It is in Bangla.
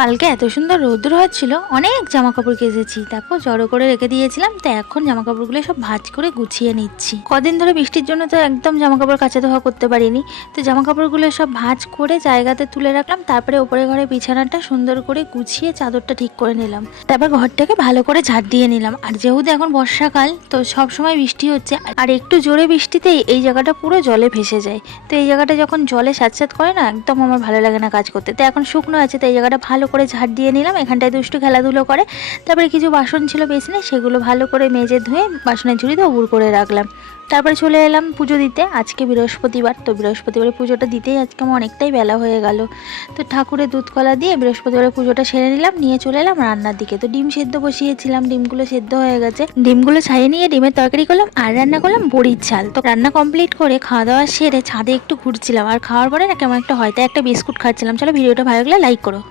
কালকে এত সুন্দর রৌদ্র হচ্ছিল, অনেক জামা কাপড় কেচেছি, দেখো জড়ো করে রেখে দিয়েছিলাম। তো এখন জামা কাপড়গুলো সব ভাঁজ করে গুছিয়ে নিচ্ছি। কদিন ধরে বৃষ্টির জন্য তো একদম জামা কাপড় কাচা ধোয়া করতে পারিনি। তো জামা কাপড়গুলো সব ভাঁজ করে জায়গাতে তুলে রাখলাম। তারপরে ওপরে ঘরে বিছানাটা সুন্দর করে গুছিয়ে চাদরটা ঠিক করে নিলাম। তারপর ঘরটাকে ভালো করে ঝাড় দিয়ে নিলাম। আর যেহেতু এখন বর্ষাকাল, তো সব সময় বৃষ্টি হচ্ছে, আর একটু জোরে বৃষ্টিতেই এই জায়গাটা পুরো জলে ভেসে যায়। তো এই জায়গাটা যখন জলে স্যাঁতস্যাঁত করে না, একদম আমার ভালো লাগে না কাজ করতে। তো এখন শুকনো আছে, তো এই জায়গাটা ভালো করে ঝাড় দিয়ে নিলাম। এখানটায় দুষ্টু খেলাধুলো করে। তারপরে কিছু বাসন ছিল বেসিনে, সেগুলো ভালো করে মেজে ধুয়ে বাসনের ঝুড়িতে উবুড় করে রাখলাম। তারপরে চলে এলাম পুজো দিতে। আজকে বৃহস্পতিবার, তো বৃহস্পতিবারে পুজোটা দিতেই আজকে আমার অনেকটাই বেলা হয়ে গেল। তো ঠাকুরের দুধ কলা দিয়ে বৃহস্পতিবারে পুজোটা সেরে নিলাম, নিয়ে চলে এলাম রান্নার দিকে। তো ডিম সেদ্ধ বসিয়েছিলাম, ডিমগুলো সেদ্ধ হয়ে গেছে। ডিমগুলো ছাড়িয়ে নিয়ে ডিমের তরকারি করলাম, আর রান্না করলাম বড়ির ঝাল। তো রান্না কমপ্লিট করে খাওয়া দাওয়া সেরে ছাদে একটু ঘুরছিলাম, আর খাওয়ার পরে না কেমন একটা হয়, তাই একটা বিস্কুট খাচ্ছিলাম। চলো, ভিডিওটা ভালো লাগলে লাইক করো।